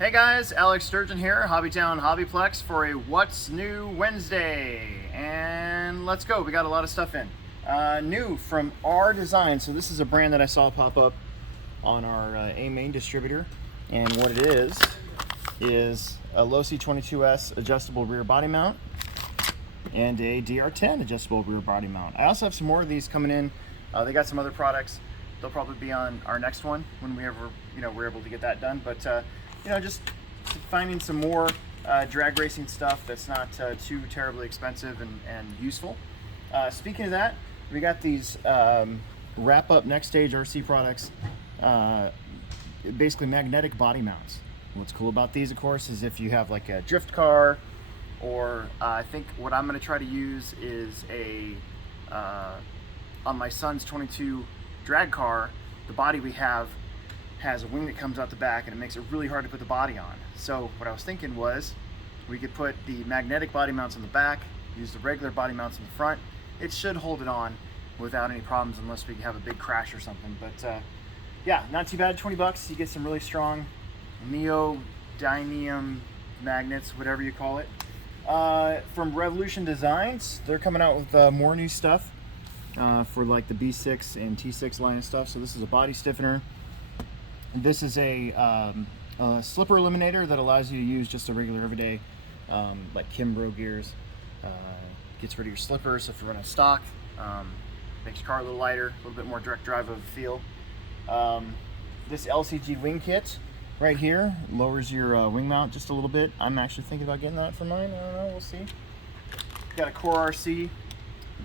Hey guys, Alex Sturgeon here, HobbyTown HobbyPlex for a What's New Wednesday. And let's go, we got a lot of stuff in. New from our design. So this is a brand that I saw pop up on our A-Main distributor. And what it is a low C22S adjustable rear body mount and a DR10 adjustable rear body mount. I also have some more of these coming in. They got some other products. They'll probably be on our next one when we ever, we're able to get that done. But just finding some more drag racing stuff that's not too terribly expensive and useful. Speaking of that, we got these wrap up next stage RC products, basically magnetic body mounts. What's cool about these, of course, is if you have like a drift car, or I think what I'm going to try to use is on my son's 22 drag car, the body we have has a wing that comes out the back and it makes it really hard to put the body on. So what I was thinking was we could put the magnetic body mounts on the back, use the regular body mounts in the front. It should hold it on without any problems unless we have a big crash or something. But yeah, not too bad, 20 bucks. You get some really strong neodymium magnets, whatever you call it. From Revolution Designs, they're coming out with more new stuff for like the B6 and T6 line of stuff. So this is a body stiffener. This is a slipper eliminator that allows you to use just a regular everyday, like Kimbrough gears. Gets rid of your slippers if you're running stock. Makes your car a little lighter, a little bit more direct drive of a feel. This LCG wing kit right here lowers your wing mount just a little bit. I'm actually thinking about getting that for mine. I don't know, we'll see. Got a Core RC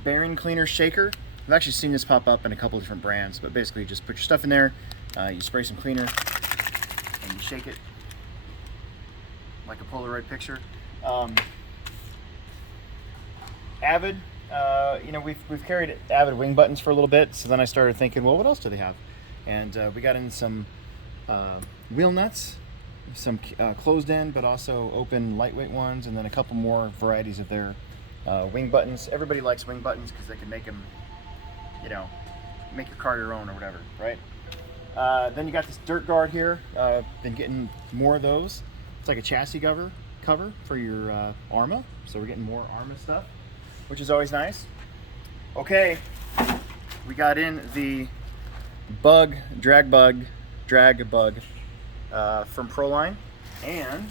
bearing cleaner shaker. I've actually seen this pop up in a couple different brands, but basically you just put your stuff in there, you spray some cleaner, and you shake it like a Polaroid picture. Avid, we've carried Avid wing buttons for a little bit, so then I started thinking, well, what else do they have? And we got in some wheel nuts, some closed end but also open lightweight ones, and then a couple more varieties of their wing buttons. Everybody likes wing buttons because they can make them, make your car your own or whatever, right? Then you got this dirt guard here. Been getting more of those. It's like a chassis cover for your Arma, so we're getting more Arma stuff, which is always nice. Okay, we got in the drag bug from Proline, and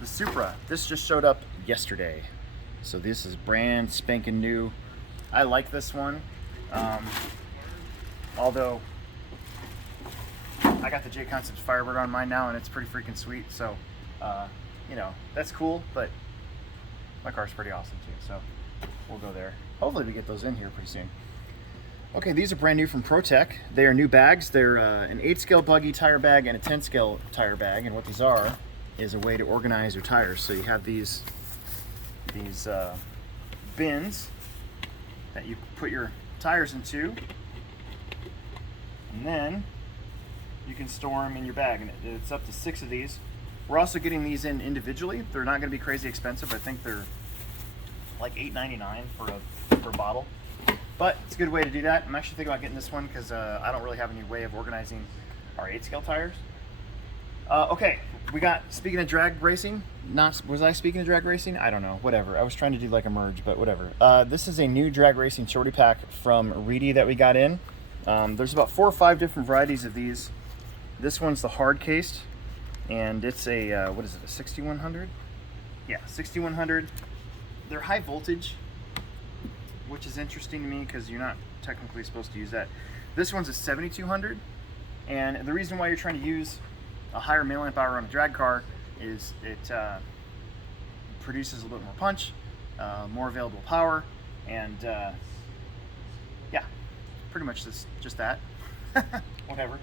the Supra. This just showed up yesterday, so this is brand spanking new. I like this one, although I got the J Concepts Firebird on mine now and it's pretty freaking sweet, so that's cool, but my car's pretty awesome too, so we'll go there. Hopefully we get those in here pretty soon. Okay, these are brand new from Protech. They are new bags. They're an 8-scale buggy tire bag and a 10-scale tire bag, and what these are is a way to organize your tires. So you have these bins that you put your tires into, and then you can store them in your bag, and it's up to 6 of these. We're also getting these in individually. They're not going to be crazy expensive. I think they're like $8.99 for a bottle. But it's a good way to do that. I'm actually thinking about getting this one because I don't really have any way of organizing our 8-scale tires. Okay, we got, speaking of drag racing, was I speaking of drag racing? I don't know, whatever. I was trying to do like a merge, but whatever. This is a new drag racing shorty pack from Reedy that we got in. There's about 4 or 5 different varieties of these. This one's the hard cased, and it's a, what is it, a 6100? Yeah, 6100. They're high voltage, which is interesting to me because you're not technically supposed to use that. This one's a 7200, and the reason why you're trying to use a higher milliamp hour on a drag car is it produces a little bit more punch, more available power, and yeah, pretty much just that. Whatever.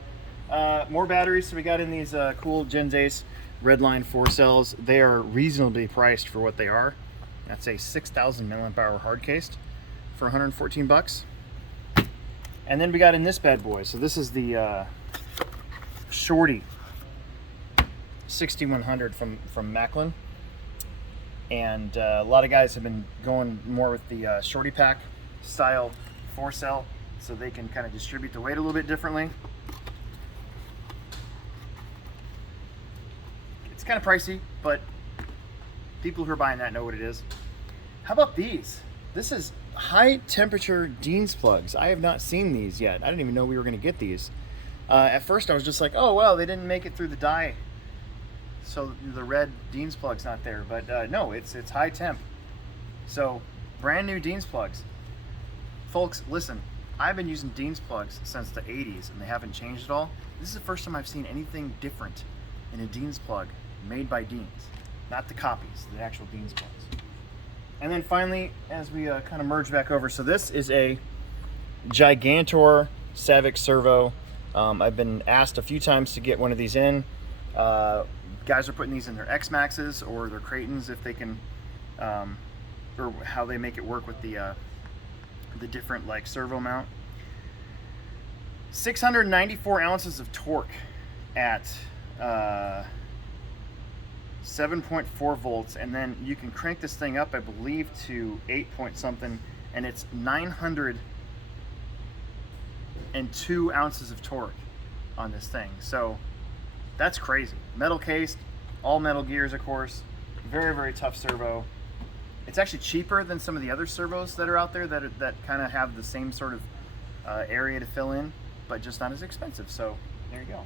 More batteries. So we got in these Cooljen Ace Redline 4 cells. They are reasonably priced for what they are. That's a 6,000 milliamp hour hard cased for 114 bucks. And then we got in this bad boy. So this is the Shorty 6100 from Macklin. And a lot of guys have been going more with the Shorty pack style 4 cell, so they can kind of distribute the weight a little bit differently. It's kind of pricey, but people who are buying that know what it is. How about these? This is high temperature Dean's plugs. I have not seen these yet. I didn't even know we were going to get these. At first I was just like, oh well, they didn't make it through the dye, so the red Dean's plug's not there. But no, it's high temp. So brand new Dean's plugs. Folks, listen, I've been using Dean's plugs since the 80s and they haven't changed at all. This is the first time I've seen anything different in a Dean's plug made by Dean's. Not the copies, the actual Dean's plugs. And then finally, as we kind of merge back over, so this is a Gigantor Servo. I've been asked a few times to get one of these in. Guys are putting these in their X-Maxes or their Creightons if they can, or how they make it work with the different like servo mount. 694 ounces of torque at 7.4 volts, and then you can crank this thing up, I believe, to 8 point something, and it's 902 ounces of torque on this thing. So that's crazy. Metal cased, all metal gears, of course. Very, very tough servo. It's actually cheaper than some of the other servos that are out there that kind of have the same sort of area to fill in, but just not as expensive. So there you go.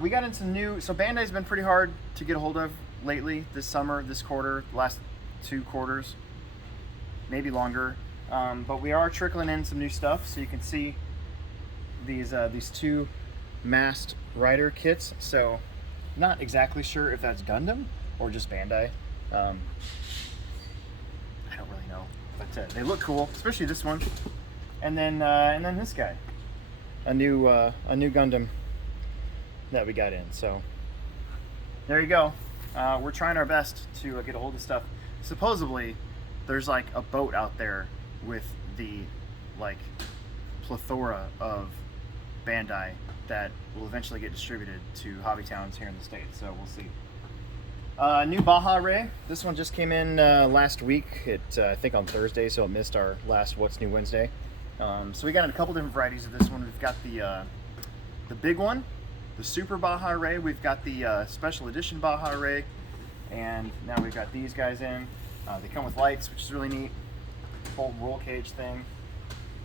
We got into new, so Bandai's been pretty hard to get a hold of lately, this summer, this quarter, last 2 quarters, maybe longer. But we are trickling in some new stuff. So you can see these 2 masked rider kits. So not exactly sure if that's Gundam or just Bandai. I don't really know, but they look cool, especially this one. And then this guy, a new Gundam that we got in. So there you go. We're trying our best to get a hold of stuff. Supposedly there's like a boat out there with the like plethora of Bandai that will eventually get distributed to hobby towns here in the States, so we'll see. New Baja Ray. This one just came in last week, I think on Thursday, so it missed our last What's New Wednesday. So we got a couple different varieties of this one. We've got the big one, the Super Baja Ray. We've got the Special Edition Baja Ray, and now we've got these guys in. They come with lights, which is really neat. Full roll cage thing.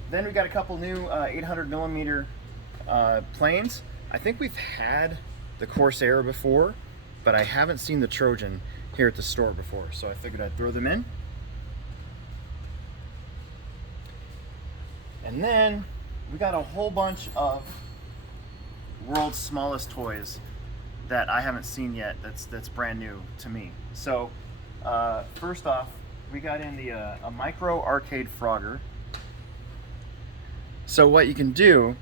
Then we got a couple new 800 millimeter planes. I think we've had the Corsair before, but I haven't seen the Trojan here at the store before, so I figured I'd throw them in. And then we got a whole bunch of world's smallest toys that I haven't seen yet. That's brand new to me. So first off, we got in a micro arcade Frogger. So what you can do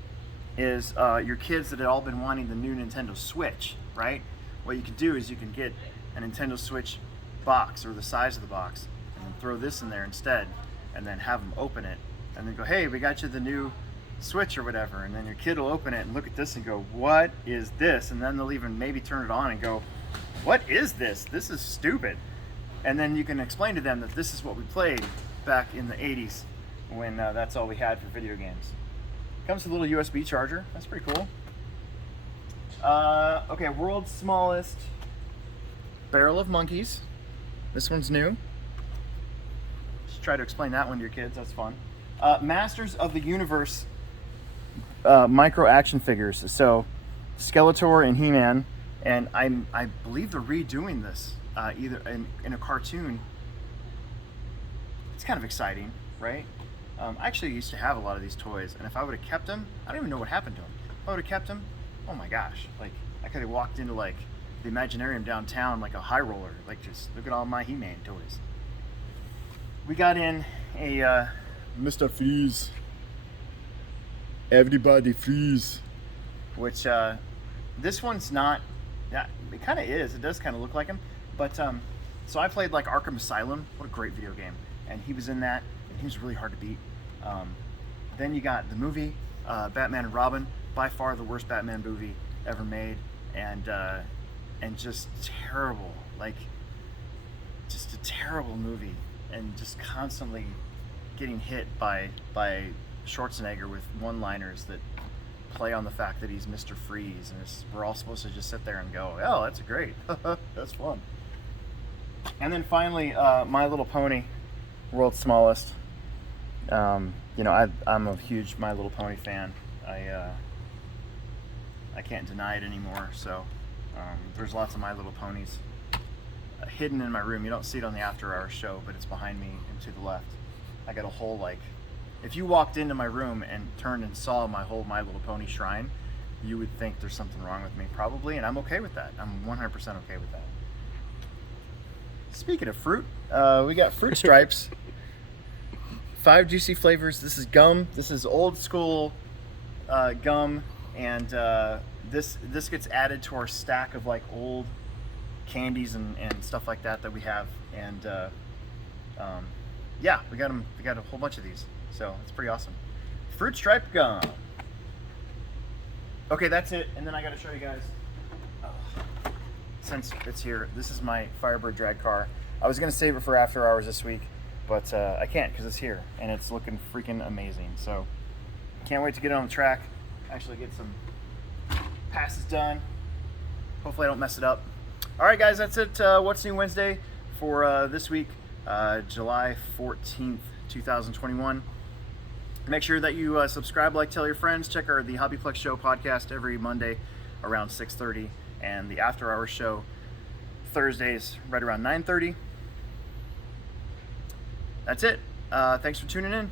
is your kids that had all been wanting the new Nintendo Switch, right? What you can do is you can get a Nintendo Switch box, or the size of the box, and then throw this in there instead, and then have them open it, and then go, hey, we got you the new Switch or whatever, and then your kid will open it and look at this and go, what is this? And then they'll even maybe turn it on and go, what is this? This is stupid. And then you can explain to them that this is what we played back in the 80s when that's all we had for video games. Comes with a little USB charger. That's pretty cool. Okay, world's smallest barrel of monkeys. This one's new. Just try to explain that one to your kids. That's fun. Masters of the Universe micro action figures. So Skeletor and He-Man, and I believe they're redoing this either in a cartoon. It's kind of exciting, right? I actually used to have a lot of these toys, and if I would have kept them, I don't even know what happened to them. If I would have kept them, oh my gosh, like I could have walked into like the Imaginarium downtown like a high roller, like just look at all my He-Man toys. We got in a Mr. Freeze. Everybody freeze. Which this one's not, yeah, it kind of is. It does kind of look like him, but so I played like Arkham Asylum. What a great video game, and he was in that, and he was really hard to beat. Then you got the movie Batman and Robin, by far the worst Batman movie ever made, and just terrible, like just a terrible movie, and just constantly getting hit by Schwarzenegger with one-liners that play on the fact that he's Mr. Freeze, and we're all supposed to just sit there and go, oh, that's great. That's fun. And then finally, My Little Pony, world's smallest. You know, I'm a huge My Little Pony fan. I can't deny it anymore. So there's lots of My Little Ponies hidden in my room. You don't see it on the After Hours show, but it's behind me and to the left. I got a whole, like, if you walked into my room and turned and saw my whole My Little Pony shrine, you would think there's something wrong with me, probably, and I'm okay with that. I'm 100% okay with that. Speaking of fruit, we got fruit stripes. 5 juicy flavors. This is gum. This is old school gum, and this gets added to our stack of like old candies and stuff like that we have. And yeah, we got a whole bunch of these, so it's pretty awesome. Fruit stripe gum. Okay, that's it. And then I got to show you guys. Since it's here, this is my Firebird drag car. I was gonna save it for After Hours this week, but I can't because it's here and it's looking freaking amazing. So can't wait to get it on the track, actually get some passes done. Hopefully I don't mess it up. All right, guys, that's it. What's New Wednesday for this week, July 14th, 2021. Make sure that you subscribe, like, tell your friends. Check the HobbyPlex Show podcast every Monday around 6:30, and the After Hours show Thursdays right around 9:30. That's it. Thanks for tuning in.